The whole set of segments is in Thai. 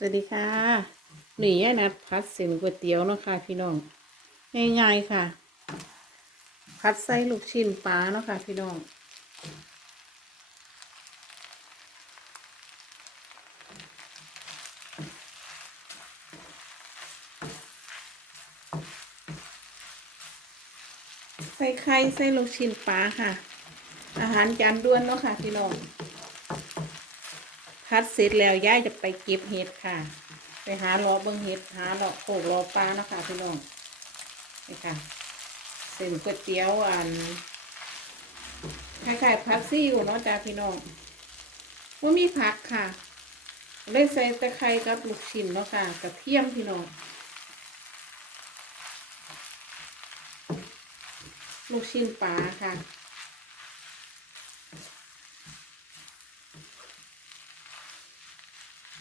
สวัสดีค่ะหนียายนัดพัดเส้นก๋วยเตี๋ยวเนาะค่ะพี่น้องง่ายๆค่ะ พัดใส่ลูกชิ้นปลาเนาะค่ะพี่น้องใส่ไข่ใส่ลูกชิ้นปลาค่ะ อาหารจานด่วนเนาะค่ะพี่น้อง พัดเสร็จแล้วย่ายจะไปเก็บเห็ดค่ะ ไปหาลาะเบิ้งเห็ดหาลาะโขกลาะปลานะคะพี่น้องนี่ค่ะเส้นก๋วยเตี๋ยวอันคล้ายๆผัดซีอิ๊วเนาะจ้าพี่น้องว่ามีผักค่ะเลยใส่ตะไคร้กับลูกชิ้นเนาะค่ะกระเทียมพี่น้องลูกชิ้นปลาค่ะ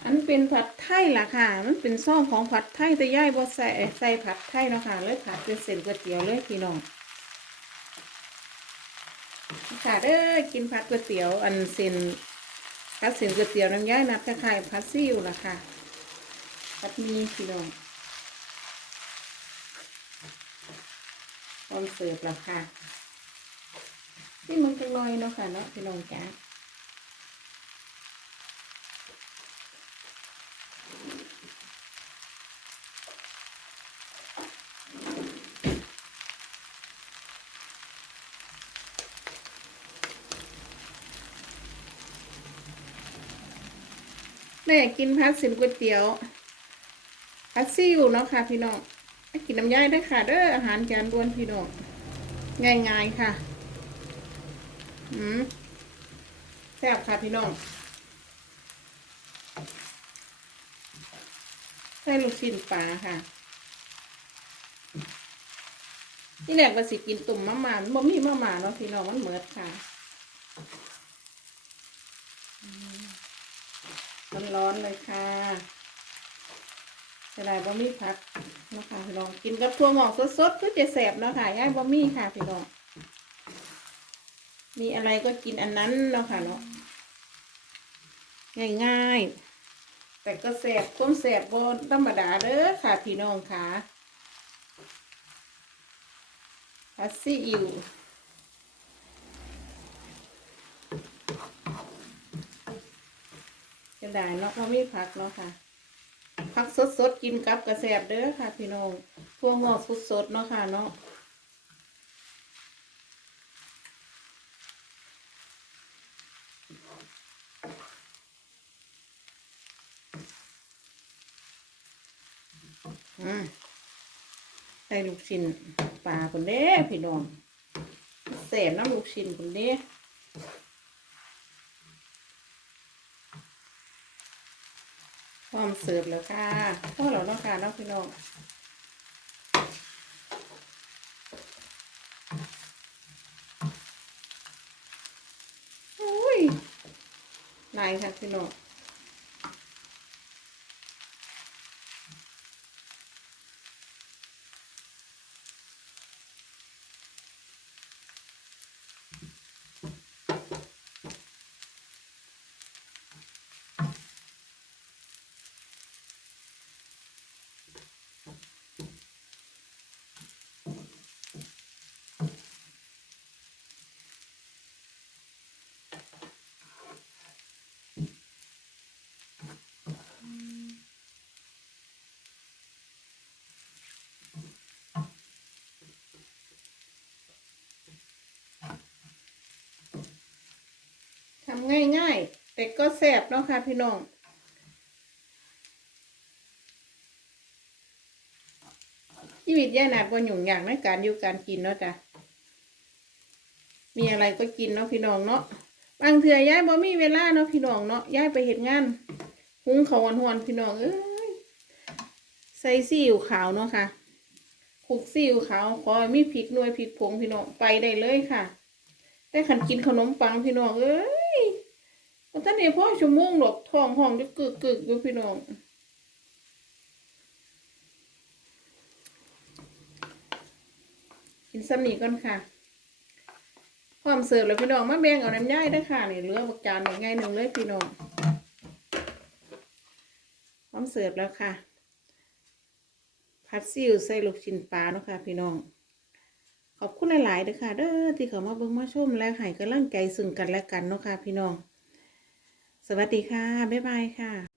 อันเป็นผัดไทยล่ะค่ะ มันเป็นซ่องของผัดไทยแต่ย่ายบ่ใส่ใส่ผัดไทยเนาะค่ะเลยผัดเป็นเส้นก๋วยเตี๋ยวเลยพี่น้องค่ะเด้อกินผัดก๋วยเตี๋ยวอันเส้นผัดเส้นก๋วยเตี๋ยวน้ำย่ายนัดคล้ายๆผัดซีอิ๊วล่ะค่ะผัดมีพี่น้องพร้อมเสิร์ฟแล้วค่ะนี่มันจังลอยเนาะค่ะเนาะพี่น้องจ้า แม่กินพัดสินก๋วยเตี๋ยวพัดซิ่วเนาะค่ะ พี่น้องกินน้ำย่อยได้ค่ะ เด้ออาหารจานด่วนพี่น้องง่ายๆค่ะอืมแซ่บค่ะพี่น้องใส่ลูกชิ้นปลาค่ะ นี่แหละว่าสิกินตุ่มมะม่ามันบ่มีมะม่าเนาะพี่น้องมันเหมือดค่ะร้อนๆเลยค่ะจะได้บะหมี่ผักนะคะพี่น้องกินกับถั่วงอกสดๆก็จะแสบเนาะค่ะย่ายบะหมี่ค่ะพี่น้องมีอะไรก็กินอันนั้นเนาะค่ะเนาะง่ายๆแต่ก็แสบต้มแสบบนธรรมดาเด้อค่ะพี่น้องค่ะ ผัดซีอิ๊วจะได้เนาะเพราะมีผักเนาะค่ะผักสดๆกินกับกระแสบเด้อค่ะพี่น้องพวกงอกสดๆเนาะค่ะเนาะใส่ลูกชิ้น ปลาคนเด้พี่น้องแสบน้ำลูกชิ้นคนเด้พร้อมเสิร์ฟแล้วค่ะพ่อเราเนาะค่ะเน้องพี่น้องอุ้ยนายค่ะพี่น้องำง่ายๆ แต่ก็แซ่บเนาะค่ะพี่น้องชีวิตย่านาดบ่หยุ่งยากในการอยู่การกินเนาะจ้ะมีอะไรก็กินเนาะพี่น้องเนาะบางเถื่อยายบ่มีเวลาเนาะพี่น้องเนาะยายไปเฮ็ดงานหุงเขาวหอนๆพี่น้องเอ้ยใส่ซีอิ๊วขาวเนาะค่ะคุกซีอิ๊วขาวขอให้มีพริกหน่วยพริกผงพี่น้องไปได้เลยค่ะ แต่ขันกินขนมปังพี่น้องเอ้ย มันท่นี่พ่อชั่วโมงหรอกท้องห้องจะกึกกึกดูพี่น้องกินซ้ำนี่ก่อนค่ะความเสิร์ฟเลยพี่น้องมาแบ่งเอาน้ำย่อยได้ค่ะนี่เหลือบักจานหนึ่งง่ายหนึ่งเลยพี่น้องพร้อมเสิร์ฟแล้วค่ะผัดซีอิ้วใส่ลูกชิ้นปลาเนาะค่ะ พี่น้อง ขอบคุณหลายๆเด้อค่ะ เด้อที่เขามาเบิ่งมาชมและให้กำลังใจซึ่งกันและกันเนาะค่ะ พี่น้อง สวัสดีค่ะ บ๊ายบายค่ะ